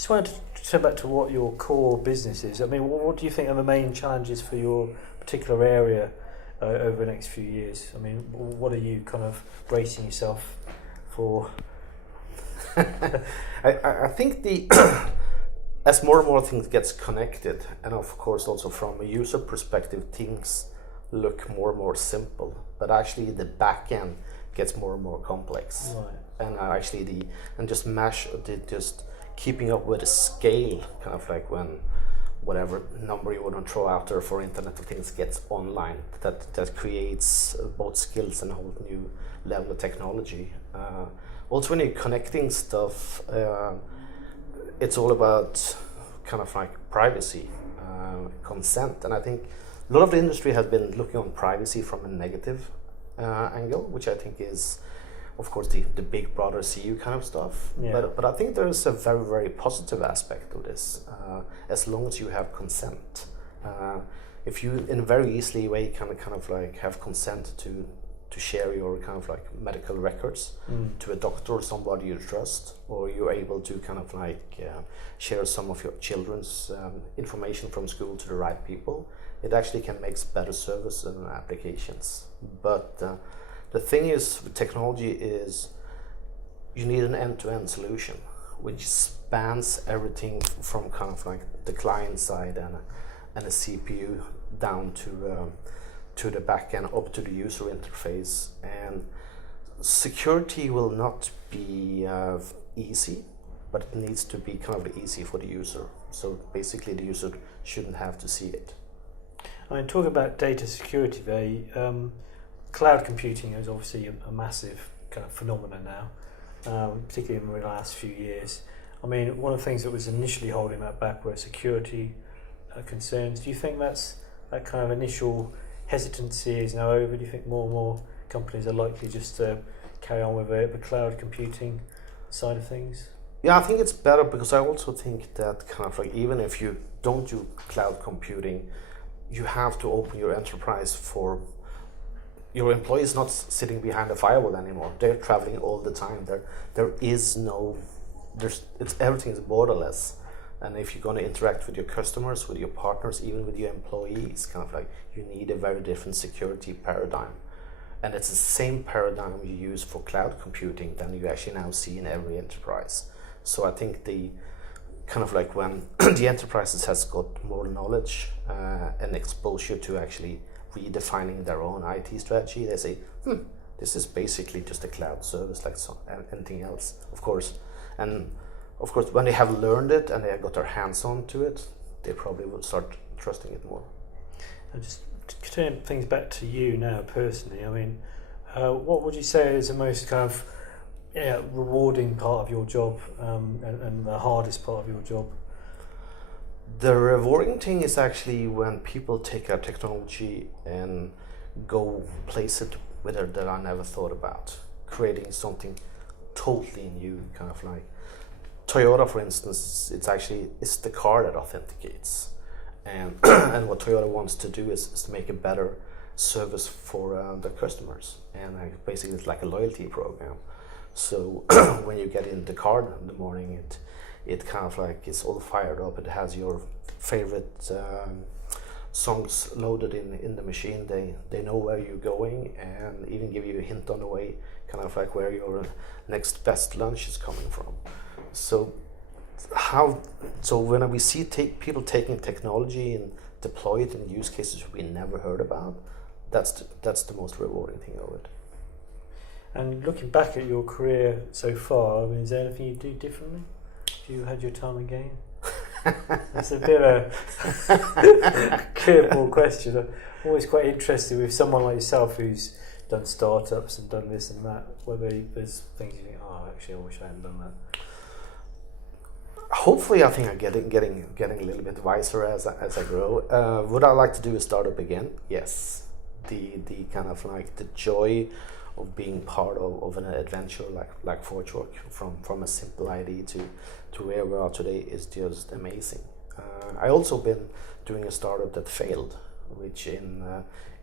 Just wanted to turn back to what your core business is. I mean, what do you think are the main challenges for your particular area over the next few years? I mean, what are you kind of bracing yourself for? I think as more and more things gets connected, and of course also from a user perspective, things look more and more simple, but actually the back end gets more and more complex. Right. And just keeping up with the scale, kind of like when whatever number you want to throw out there for Internet of Things gets online, that creates both skills and a whole new level of technology. Also, when you're connecting stuff, it's all about kind of like privacy, consent, and I think a lot of the industry has been looking on privacy from a negative angle, which I think is, of course, the big brother see you kind of stuff. Yeah. But I think there is a very, very positive aspect of this, as long as you have consent. If you, in a very easily way, kind of like have consent to share your kind of like medical records to a doctor or somebody you trust, or you're able to kind of like share some of your children's information from school to the right people, it actually can make better service and applications. But the thing is with technology is you need an end-to-end solution which spans everything from kind of like the client side and a CPU down to the back end, up to the user interface. And security will not be easy, but it needs to be kind of easy for the user. So basically the user shouldn't have to see it. I mean, talking about data security there, cloud computing is obviously a massive kind of phenomenon now, particularly in the last few years. I mean, one of the things that was initially holding that back were security concerns. Do you think that kind of initial hesitancy is now over? Do you think more and more companies are likely just to carry on with the cloud computing side of things? Yeah, I think it's better, because I also think that kind of like even if you don't do cloud computing, you have to open your enterprise for your employees not sitting behind a firewall anymore. They're traveling all the time. Everything is borderless. And if you're going to interact with your customers, with your partners, even with your employees, kind of like you need a very different security paradigm. And it's the same paradigm you use for cloud computing than you actually now see in every enterprise. So I think the kind of like when the enterprises has got more knowledge and exposure to actually redefining their own IT strategy, they say, this is basically just a cloud service like anything else, of course. And of course, when they have learned it and they have got their hands on to it, they probably will start trusting it more. And just to turn things back to you now personally, I mean, what would you say is the most kind of rewarding part of your job and the hardest part of your job? The rewarding thing is actually when people take our technology and go place it with it that I never thought about, creating something totally new, kind of like Toyota, for instance. It's the car that authenticates, and and what Toyota wants to do is to make a better service for their customers, and basically it's like a loyalty program. So when you get in the car in the morning, it kind of like it's all fired up. It has your favorite songs loaded in the machine. They know where you're going and even give you a hint on the way, kind of like where your next best lunch is coming from. So when we see people taking technology and deploy it in use cases we never heard about, that's the most rewarding thing of it. And looking back at your career so far, I mean, is there anything you do differently? If you had your time again? It's a bit of a curveball question. I'm always quite interested with someone like yourself who's done startups and done this and that, whether there's things you think, actually I wish I hadn't done that. Hopefully, I think I'm getting a little bit wiser as I grow. Would I like to do a startup again? Yes. The kind of like the joy of being part of an adventure like ForgeRock, from a simple idea to where we are today, is just amazing. I also been doing a startup that failed, which in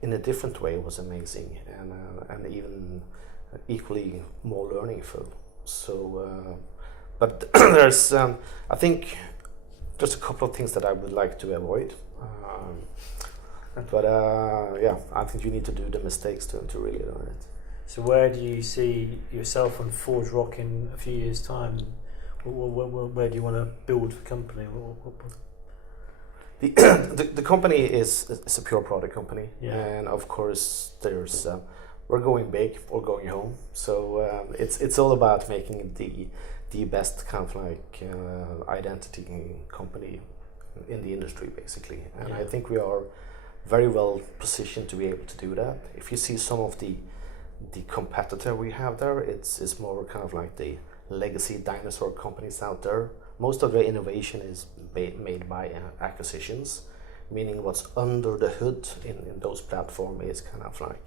a different way was amazing and even equally more learning full. So But there's, I think, just a couple of things that I would like to avoid. But yeah, I think you need to do the mistakes to really learn it. So where do you see yourself and ForgeRock in a few years' time? Where do you want to build the company? The company is a pure product company, Yeah. and of course there's we're going big or going home. So it's all about making the best kind of like identity company in the industry, basically. And Yeah. I think we are very well positioned to be able to do that. If you see some of the competitor we have there, it's more kind of like the legacy dinosaur companies out there. Most of their innovation is made by acquisitions, meaning what's under the hood in those platforms is kind of like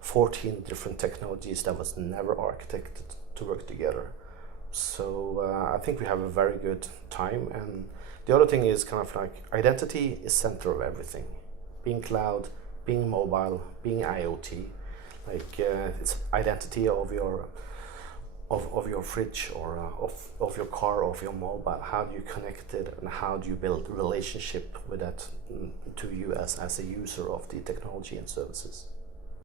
14 different technologies that was never architected to work together. So I think we have a very good time. And the other thing is kind of like identity is center of everything. Being cloud, being mobile, being IoT, like it's identity of your fridge or of your car, of your mobile. How do you connect it, and how do you build a relationship with that to you as a user of the technology and services?